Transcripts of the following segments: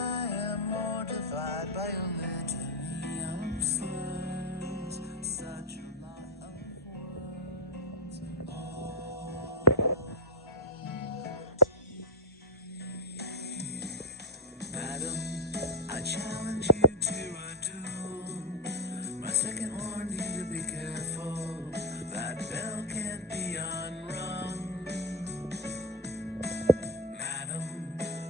I am mortified by your litany of slurs. Such a lot of words. Madam, I challenge you to a duel. My second warned you to be careful. That bell can't be unrung. Madam,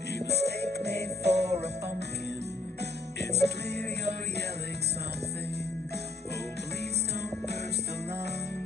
you mistake me for a pumpkin. It's clear you're yelling something. Oh, please don't burst a lung.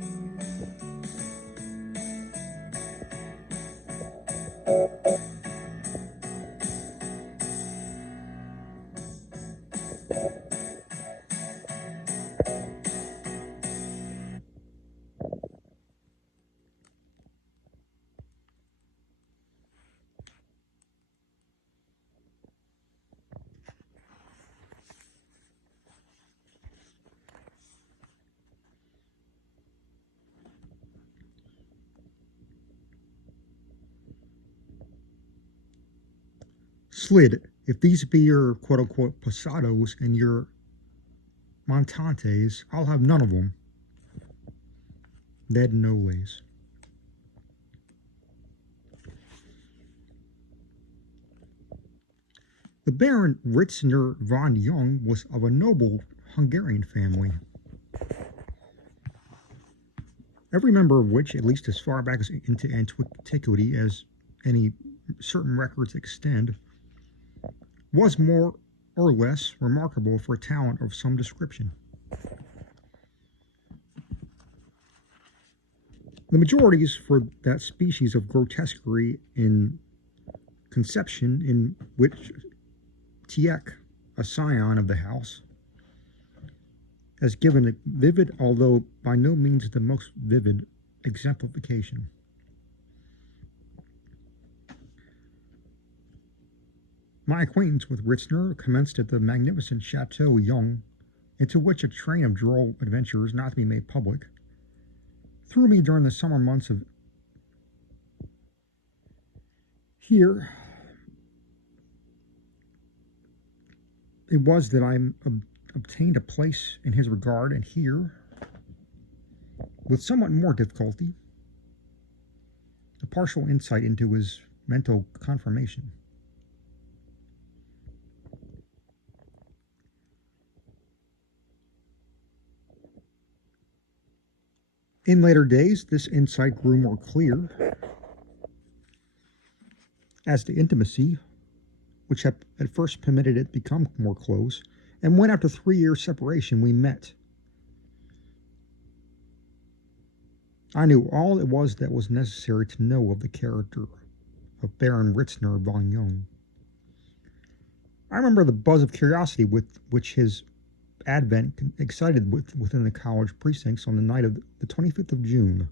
Slid, if these be your quote-unquote pasados and your montantes, I'll have none of them. Ned Noles. The Baron Ritzner von Jung was of a noble Hungarian family, every member of which, at least as far back as into antiquity as any certain records extend, was more or less remarkable for talent of some description. The majorities for that species of grotesquerie in conception in which Tieck, a scion of the house, has given a vivid, although by no means the most vivid, exemplification. My acquaintance with Ritzner commenced at the magnificent Chateau Jung, into which a train of droll adventures not to be made public threw me during the summer months of here. It was that I obtained a place in his regard, and here, with somewhat more difficulty, a partial insight into his mental conformation. In later days, this insight grew more clear as the intimacy, which had at first permitted it become more close, and when after 3 years' separation we met, I knew all it was that was necessary to know of the character of Baron Ritzner von Jung. I remember the buzz of curiosity with which his advent excited within the college precincts on the night of the 25th of June.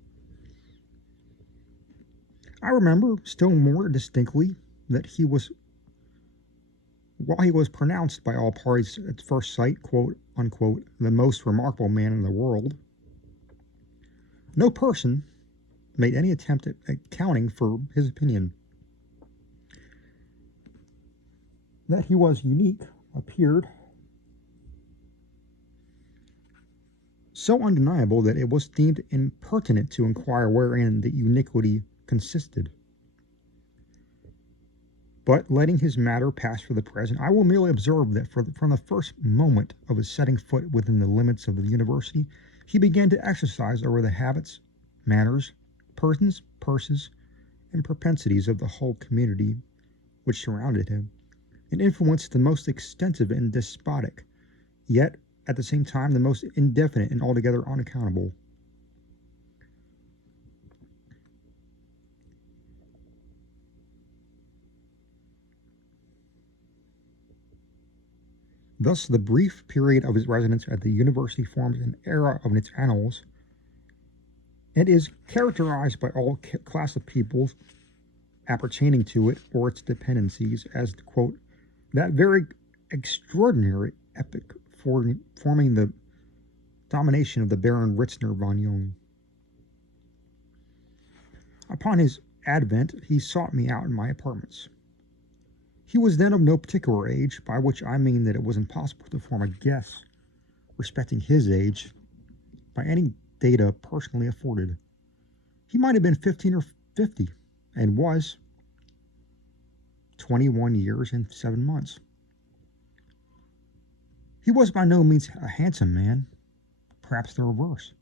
I remember still more distinctly that while he was pronounced by all parties at first sight, quote unquote, the most remarkable man in the world, no person made any attempt at accounting for his opinion. That he was unique appeared so undeniable that it was deemed impertinent to inquire wherein the uniquity consisted. But letting his matter pass for the present, I will merely observe that from the first moment of his setting foot within the limits of the university, he began to exercise over the habits, manners, persons, purses, and propensities of the whole community which surrounded him, and influenced the most extensive and despotic, yet at the same time the most indefinite and altogether unaccountable. Thus, the brief period of his residence at the university forms an era of its annals, and is characterized by all class of peoples appertaining to it or its dependencies as, quote, that very extraordinary epoch forming the domination of the Baron Ritzner von Jung. Upon his advent, he sought me out in my apartments. He was then of no particular age, by which I mean that it was impossible to form a guess respecting his age by any data personally afforded. He might have been 15 or 50, and was 21 years and 7 months. He was by no means a handsome man, perhaps the reverse.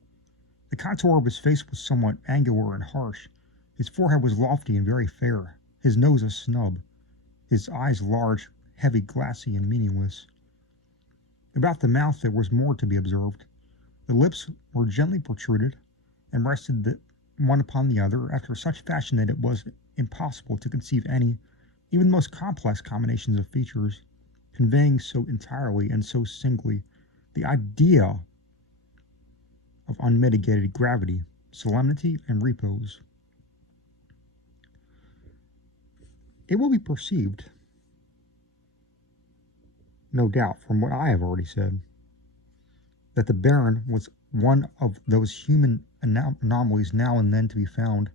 The contour of his face was somewhat angular and harsh. His forehead was lofty and very fair, his nose a snub, his eyes large, heavy, glassy, and meaningless. About the mouth there was more to be observed. The lips were gently protruded, and rested the one upon the other after such fashion that it was impossible to conceive any, even the most complex combinations of features, conveying so entirely and so singly the idea of unmitigated gravity, solemnity, and repose. It will be perceived, no doubt, from what I have already said, that the Baron was one of those human anomalies now and then to be found,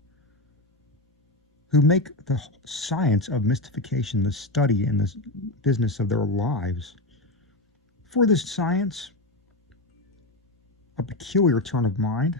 who make the science of mystification the study and the business of their lives. For this science, a peculiar turn of mind,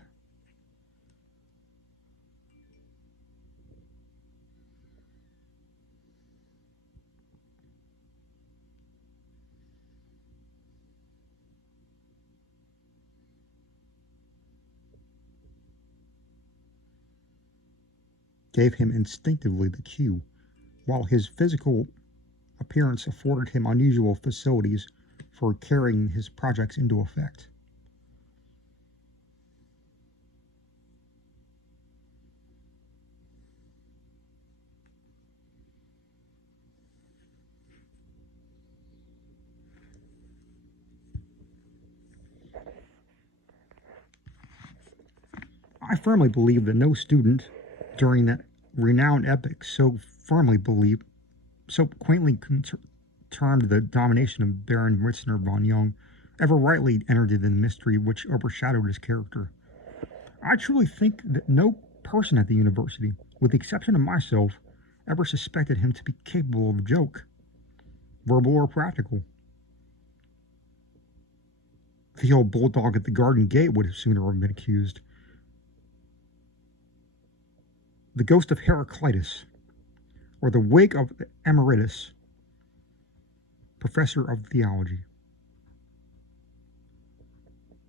gave him instinctively the cue, while his physical appearance afforded him unusual facilities for carrying his projects into effect. I firmly believe that no student during that renowned epoch so quaintly termed the domination of Baron Ritzner von Jung ever rightly entered into the mystery which overshadowed his character. I truly think that no person at the university, with the exception of myself, ever suspected him to be capable of a joke, verbal or practical. The old bulldog at the garden gate would have sooner have been accused. The ghost of Heraclitus, or the wake of the emeritus professor of theology.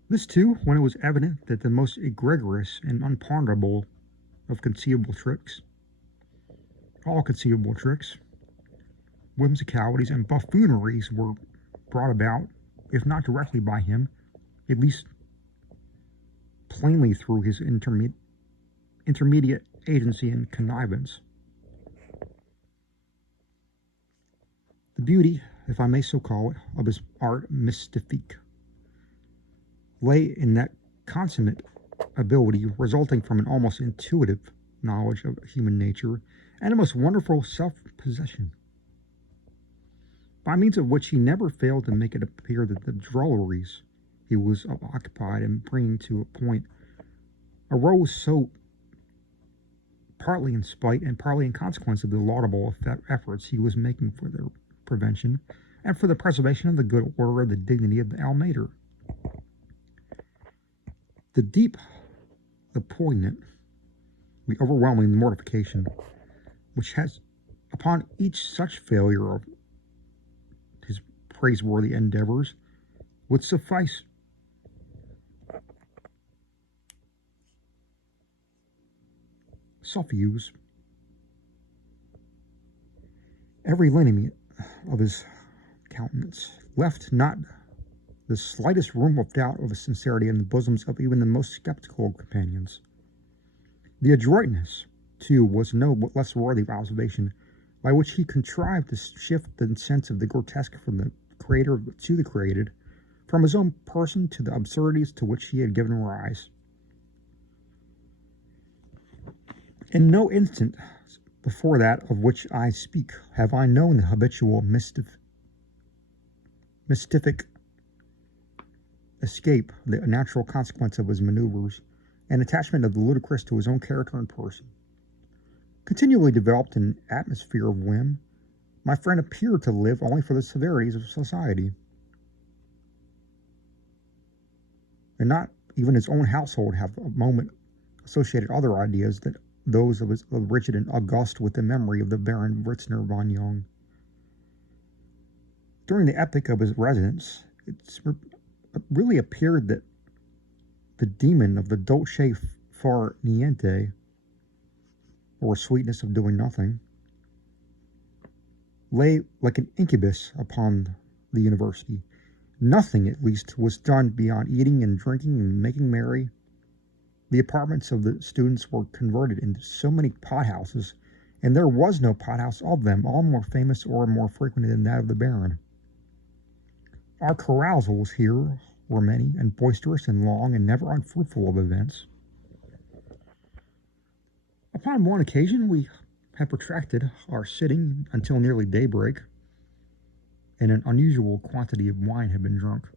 This too, when it was evident that the most egregious and unpardonable of conceivable tricks, all conceivable tricks, whimsicalities, and buffooneries were brought about, if not directly by him, at least plainly through his intermediate agency and connivance. The beauty, if I may so call it, of his art mystique lay in that consummate ability resulting from an almost intuitive knowledge of human nature and a most wonderful self-possession, by means of which he never failed to make it appear that the drolleries he was occupied in bringing to a point arose so partly in spite and partly in consequence of the laudable efforts he was making for their prevention and for the preservation of the good order of the dignity of the Almater. The deep, the poignant, the overwhelming mortification which has upon each such failure of his praiseworthy endeavors would suffice suffuse every lineament of his countenance, left not the slightest room of doubt of his sincerity in the bosoms of even the most skeptical companions. The adroitness, too, was no less worthy of observation, by which he contrived to shift the sense of the grotesque from the creator to the created, from his own person to the absurdities to which he had given rise. In no instant before that of which I speak have I known the habitual mystific escape the natural consequence of his maneuvers, and attachment of the ludicrous to his own character and person. Continually developed an atmosphere of whim, My friend appeared to live only for the severities of society, and not even his own household have a moment associated other ideas than those of rigid and august with the memory of the Baron Ritzner von Jung. During the epoch of his residence, it really appeared that the demon of the dolce far niente, or sweetness of doing nothing, lay like an incubus upon the university. Nothing, at least, was done beyond eating and drinking and making merry. The apartments of the students were converted into so many pothouses, and there was no pothouse of them, all more famous or more frequented than that of the Baron. Our carousals here were many and boisterous and long and never unfruitful of events. Upon one occasion we had protracted our sitting until nearly daybreak, and an unusual quantity of wine had been drunk.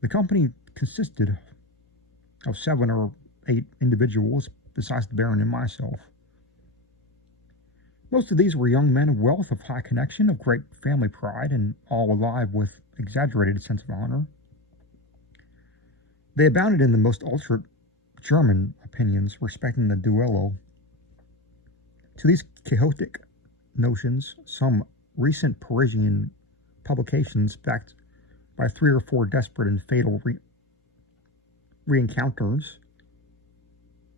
The company consisted of 7 or 8 individuals, besides the Baron and myself. Most of these were young men of wealth, of high connection, of great family pride, and all alive with exaggerated sense of honor. They abounded in the most ultra German opinions respecting the duello. To these Quixotic notions, some recent Parisian publications, backed by 3 or 4 desperate and fatal re-encounters,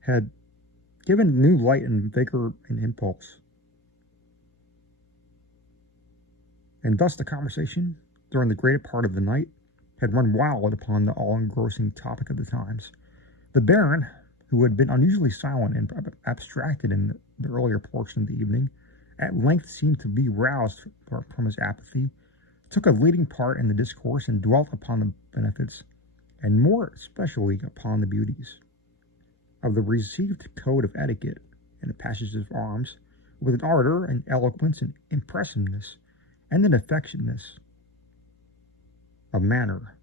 had given new light and vigor and impulse. And thus the conversation, during the greater part of the night, had run wild upon the all-engrossing topic of the times. The Baron, who had been unusually silent and abstracted in the earlier portion of the evening, at length seemed to be roused from his apathy, took a leading part in the discourse, and dwelt upon the benefits, and more especially upon the beauties, of the received code of etiquette and the passages of arms, with an ardor and eloquence and impressiveness, and an affectionateness of manner,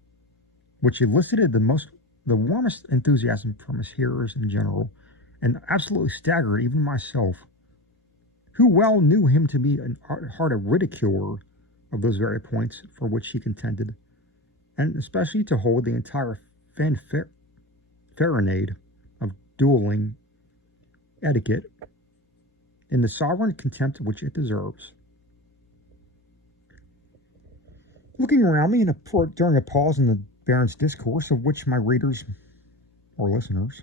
which elicited the warmest enthusiasm from his hearers in general, and absolutely staggered even myself, who well knew him to be an hearty ridiculer of those very points for which he contended, and especially to hold the entire fanfaronade of dueling etiquette in the sovereign contempt which it deserves. Looking around me during a pause in the Baron's discourse, of which my readers or listeners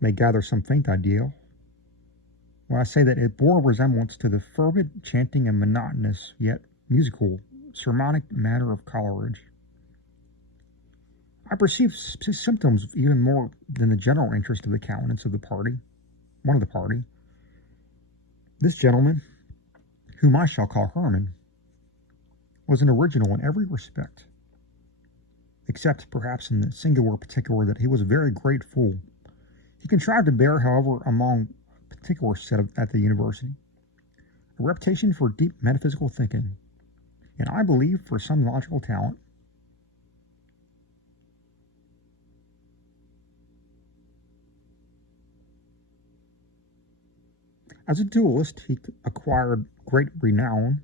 may gather some faint idea, when I say that it bore resemblance to the fervid chanting and monotonous yet musical sermonic manner of Coleridge, I perceived symptoms of even more than the general interest of the countenance of the party, one of the party. This gentleman, whom I shall call Hermann, was an original in every respect, except perhaps in the singular particular that he was a very great fool. He contrived to bear, however, among a particular set at the university, a reputation for deep metaphysical thinking, and I believe for some logical talent. As a duelist, he acquired great renown.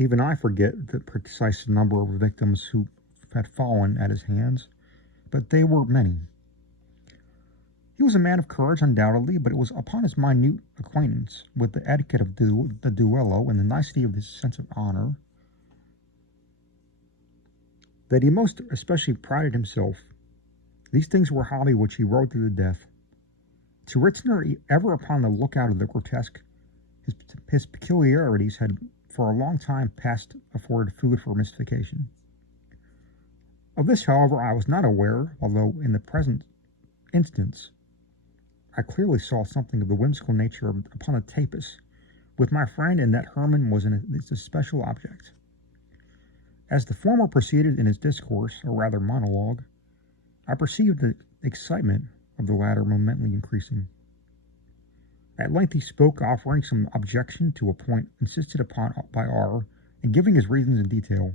Even I forget the precise number of victims who had fallen at his hands, but they were many. He was a man of courage, undoubtedly, but it was upon his minute acquaintance with the etiquette of the duello and the nicety of his sense of honor that he most especially prided himself. These things were a hobby which he rode to the death. To Ritzner, ever upon the lookout of the grotesque, his peculiarities had for a long time past afforded food for mystification. Of this, however, I was not aware, although in the present instance I clearly saw something of the whimsical nature upon the tapis with my friend, and that Hermann was a special object. As the former proceeded in his discourse, or rather monologue, I perceived the excitement of the latter momently increasing. At length he spoke, offering some objection to a point insisted upon by R, and giving his reasons in detail.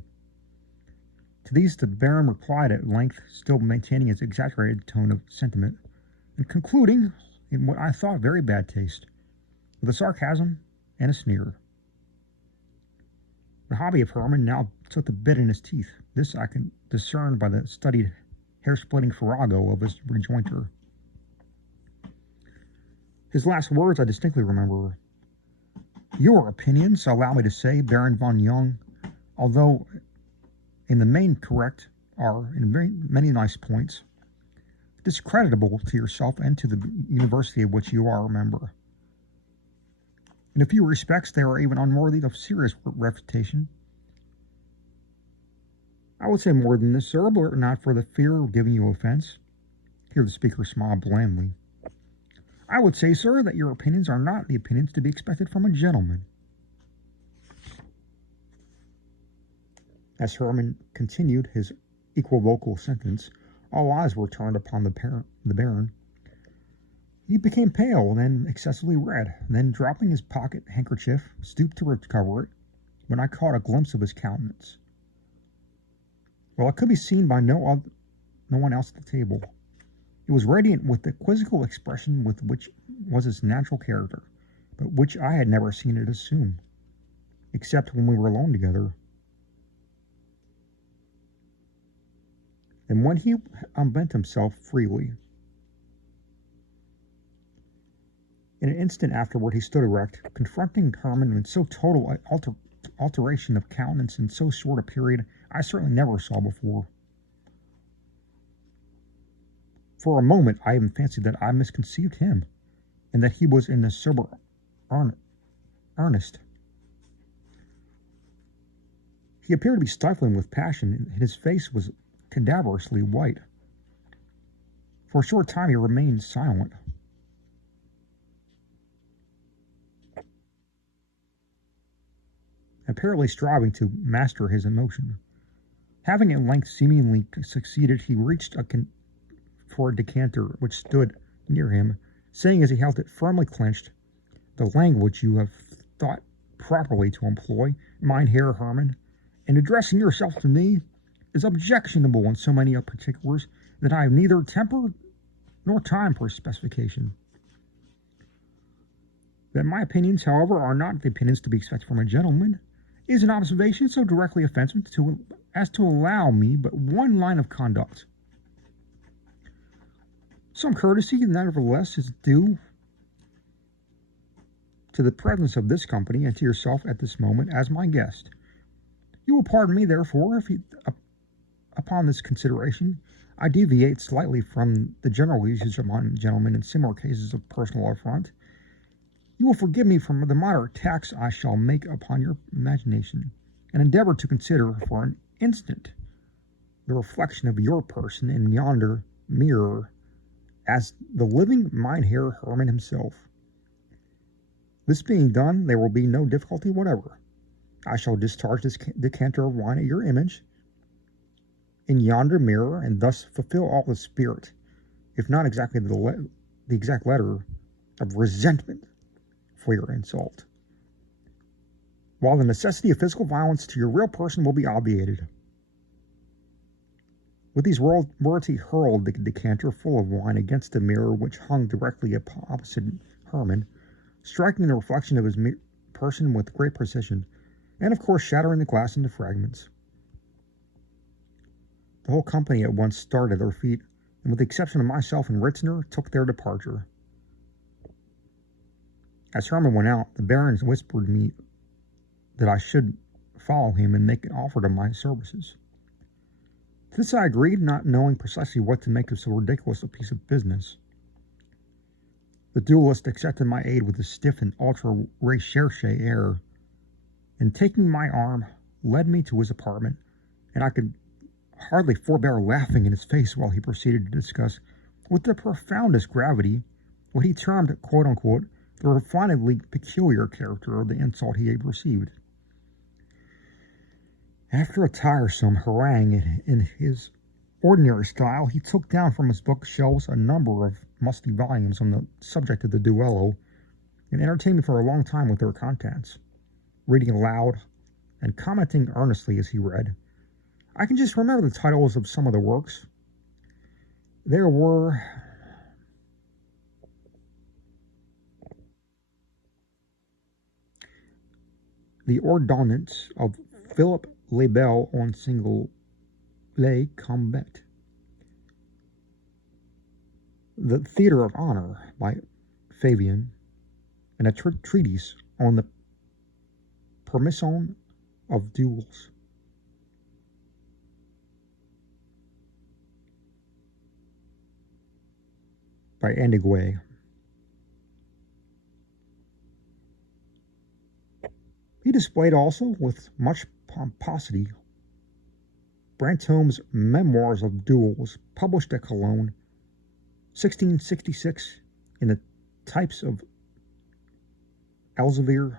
To these the Baron replied at length, still maintaining his exaggerated tone of sentiment, and concluding, in what I thought very bad taste, with a sarcasm and a sneer. The hobby of Herman now took the bit in his teeth. This I can discern by the studied hair-splitting farrago of his rejoinder. His last words I distinctly remember. Your opinions, allow me to say, Baron von Jung, although in the main correct, are, in very many nice points, discreditable to yourself and to the university of which you are a member. In a few respects, they are even unworthy of serious refutation. I would say more than this, sir, but not for the fear of giving you offense. Here the speaker smiled blandly. I would say, sir, that your opinions are not the opinions to be expected from a gentleman. As Herman continued his equivocal sentence, all eyes were turned upon the Baron. He became pale, then excessively red, then dropping his pocket handkerchief, stooped to recover it, when I caught a glimpse of his countenance. Well, it could be seen by no one else at the table. It was radiant with the quizzical expression with which was its natural character, but which I had never seen it assume, except when we were alone together. And when he unbent himself freely, in an instant afterward he stood erect, confronting Herman in so total alteration of countenance in so short a period I certainly never saw before. For a moment I even fancied that I misconceived him, and that he was in the sober earnest. He appeared to be stifling with passion, and his face was cadaverously white. For a short time he remained silent. Apparently striving to master his emotion. Having at length seemingly succeeded, he reached for a decanter which stood near him, saying as he held it firmly clenched, the language you have thought properly to employ, mein Herr Herman, in addressing yourself to me, is objectionable in so many particulars that I have neither temper nor time for specification. That my opinions, however, are not the opinions to be expected from a gentleman, is an observation so directly offensive as to allow me but one line of conduct. Some courtesy, nevertheless, is due to the presence of this company and to yourself at this moment as my guest. You will pardon me, therefore, if upon this consideration I deviate slightly from the general usage among gentlemen in similar cases of personal affront. You will forgive me from the moderate tax I shall make upon your imagination, and endeavor to consider for an instant the reflection of your person in yonder mirror as the living mein Herr Herman himself. This being done, there will be no difficulty whatever. I shall discharge this decanter of wine at your image in yonder mirror, and thus fulfill all the spirit, if not exactly the exact letter, of resentment for your insult, while the necessity of physical violence to your real person will be obviated. With these words he hurled the decanter full of wine against the mirror which hung directly opposite Herman, striking the reflection of his person with great precision, and of course shattering the glass into fragments. The whole company at once started to their feet, and with the exception of myself and Ritzner, took their departure. As Herman went out, the Baron whispered me that I should follow him and make an offer of my services. To this I agreed, not knowing precisely what to make of so ridiculous a piece of business. The duelist accepted my aid with a stiff and ultra-recherche air, and taking my arm, led me to his apartment, and I could hardly forbear laughing in his face while he proceeded to discuss, with the profoundest gravity, what he termed, quote-unquote, the refinedly peculiar character of the insult he had received. After a tiresome harangue in his ordinary style, he took down from his bookshelves a number of musty volumes on the subject of the duello, and entertained me for a long time with their contents, reading aloud and commenting earnestly as he read. I can just remember the titles of some of the works. There were The Ordonnance of Philip le Bel en single le combat, The Theatre of Honor by Fabian, and a treatise on the permission of duels by Andiguet. He displayed also, with much pomposity, Brantôme's Memoirs of Duels, published at Cologne, 1666, in the types of Elsevier,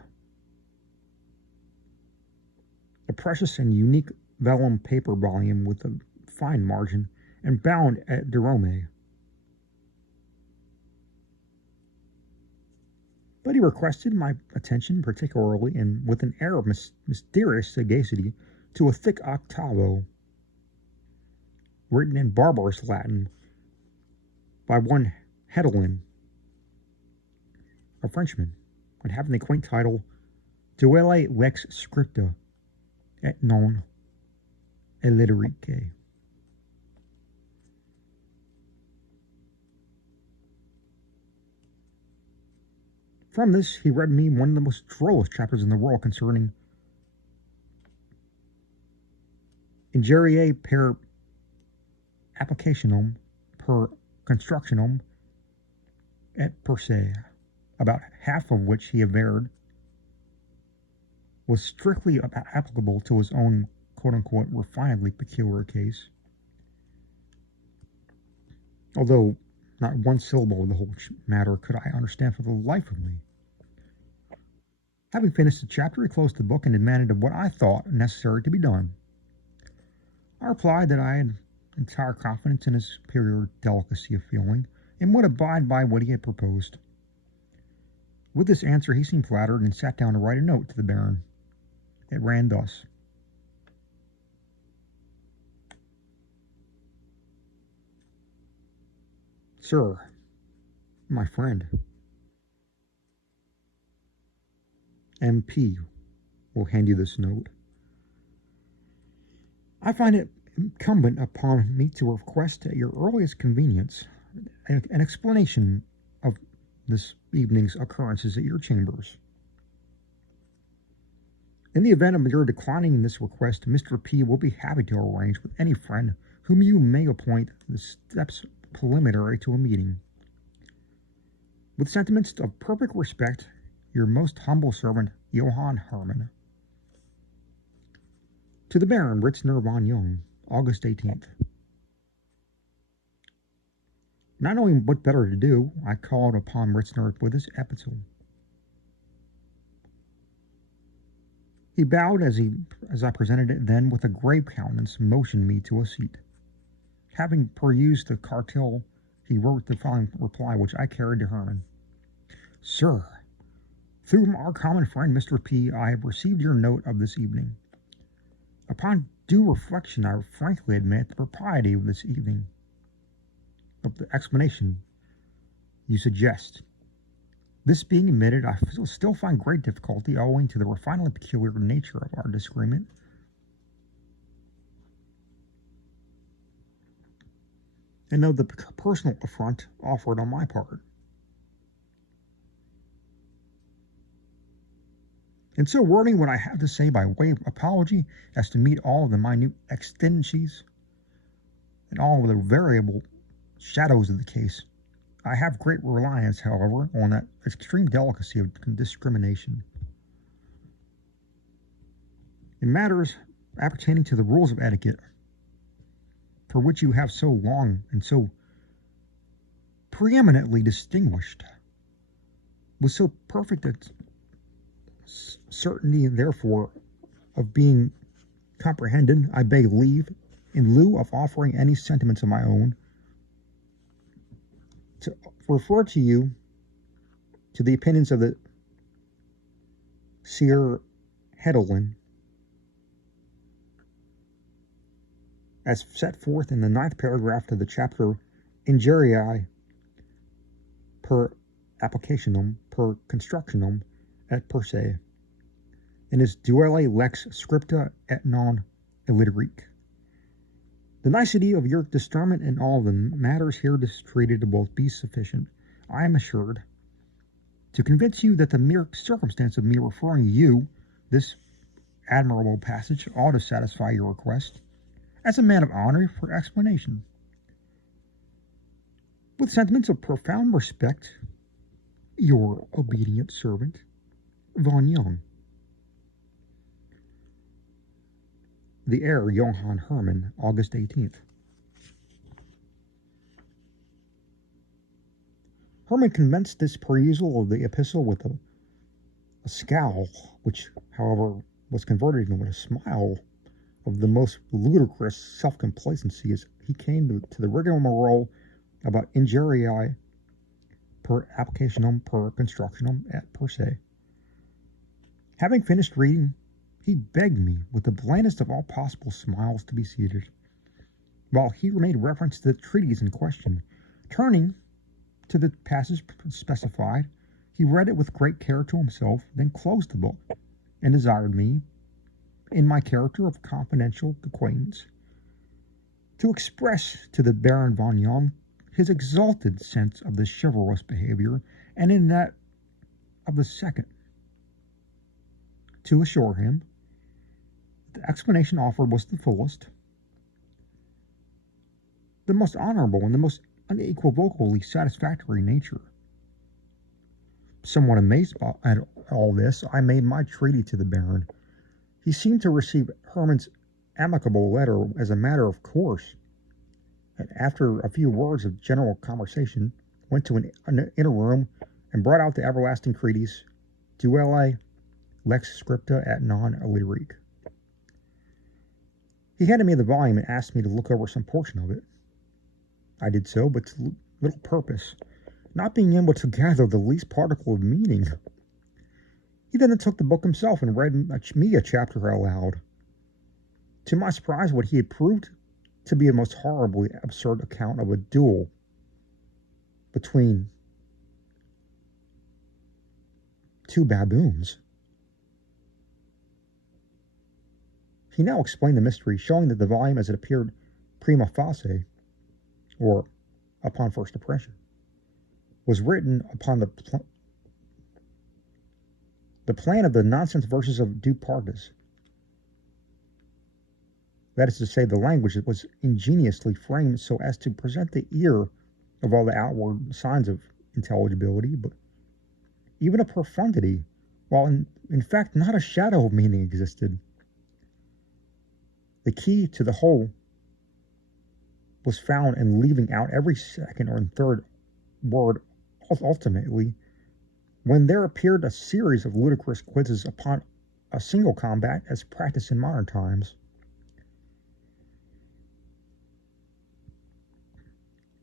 a precious and unique vellum paper volume with a fine margin, and bound at Derome. But he requested my attention particularly, and with an air of mysterious sagacity, to a thick octavo, written in barbarous Latin by one Hedelin, a Frenchman, and having the quaint title Duel lex scripta et non illiteraque. From this, he read me one of the most drollest chapters in the world concerning Ingeriae per applicationum, per constructionum, et per se, about half of which he averred was strictly applicable to his own quote-unquote refinedly peculiar case, although not one syllable of the whole matter could I understand for the life of me. Having finished the chapter, he closed the book and demanded of what I thought necessary to be done. I replied that I had entire confidence in his superior delicacy of feeling, and would abide by what he had proposed. With this answer he seemed flattered, and sat down to write a note to the Baron. It ran thus: Sir, my friend, MP will hand you this note. I find it incumbent upon me to request at your earliest convenience an explanation of this evening's occurrences at your chambers. In the event of your declining this request, Mr. P will be happy to arrange with any friend whom you may appoint the steps preliminary to a meeting. With sentiments of perfect respect, your most humble servant, Johann Hermann. To the Baron, Ritzner von Jung, August 18th. Not knowing what better to do, I called upon Ritzner with this epistle. He bowed as I presented it, then, with a grave countenance, motioned me to a seat. Having perused the cartel, he wrote the following reply, which I carried to Hermann. Sir, through our common friend Mr. P, I have received your note of this evening. Upon due reflection, I frankly admit the propriety of this evening, of the explanation you suggest. This being admitted, I still find great difficulty, owing to the refinedly peculiar nature of our disagreement, and of the personal affront offered on my part. And so wording what I have to say by way of apology as to meet all of the minute exigencies and all of the variable shadows of the case, I have great reliance, however, on that extreme delicacy of discrimination. In matters appertaining to the rules of etiquette, for which you have so long and so preeminently distinguished, with so perfect a certainty, therefore, of being comprehended, I beg leave, in lieu of offering any sentiments of my own, to refer to you to the opinions of the Sieur Hedelin, as set forth in the 9th paragraph of the chapter Ingerii per applicationum per constructionum et per se, in his Duel lex scripta et non illiteraque. The nicety of your discernment in all the matters here treated will be sufficient, I am assured, to convince you that the mere circumstance of me referring you this admirable passage ought to satisfy your request, as a man of honor, for explanation. With sentiments of profound respect, your obedient servant, Von Young. The heir, Johann Hermann, August 18th. Hermann commenced this perusal of the epistle with a scowl, which, however, was converted into a smile of the most ludicrous self-complacency as he came to the rigmarole about ingerii per applicationum per constructionum et per se. Having finished reading, he begged me, with the blandest of all possible smiles, to be seated, while he made reference to the treatise in question. Turning to the passage specified, he read it with great care to himself, then closed the book, and desired me, in my character of confidential acquaintance, to express to the Baron von Young his exalted sense of the chivalrous behavior, and in that of the second, to assure him the explanation offered was the fullest, the most honorable, and the most unequivocally satisfactory nature. Somewhat amazed at all this, I made my treaty to the Baron. He seemed to receive Hermann's amicable letter as a matter of course, and after a few words of general conversation, went to an inner room and brought out the everlasting treatise, Duel lex scripta et non illiteraque. He handed me the volume and asked me to look over some portion of it. I did so, but to little purpose, not being able to gather the least particle of meaning. He then took the book himself and read me a chapter aloud. To my surprise, what he had proved to be a most horribly absurd account of a duel between two baboons. He now explained the mystery, showing that the volume as it appeared prima facie, or upon first impression, was written upon the plan of the nonsense verses of Du Partis. That is to say, the language that was ingeniously framed so as to present the ear of all the outward signs of intelligibility, but even of profundity, while in fact not a shadow of meaning existed. The key to the whole was found in leaving out every second or third word ultimately, when there appeared a series of ludicrous quizzes upon a single combat as practiced in modern times.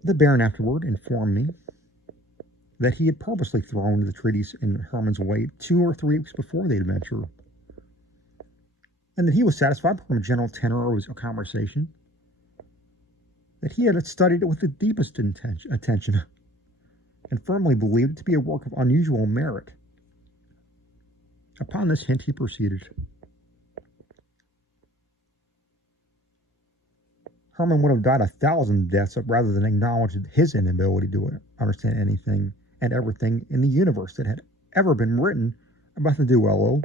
The Baron afterward informed me that he had purposely thrown the treatise in Hermann's way 2 or 3 weeks before the adventure, and that he was satisfied from a general tenor of his conversation that he had studied it with the deepest attention, and firmly believed it to be a work of unusual merit. Upon this hint he proceeded. Hermann would have died 1,000 deaths rather than acknowledge his inability to understand anything and everything in the universe that had ever been written about the duello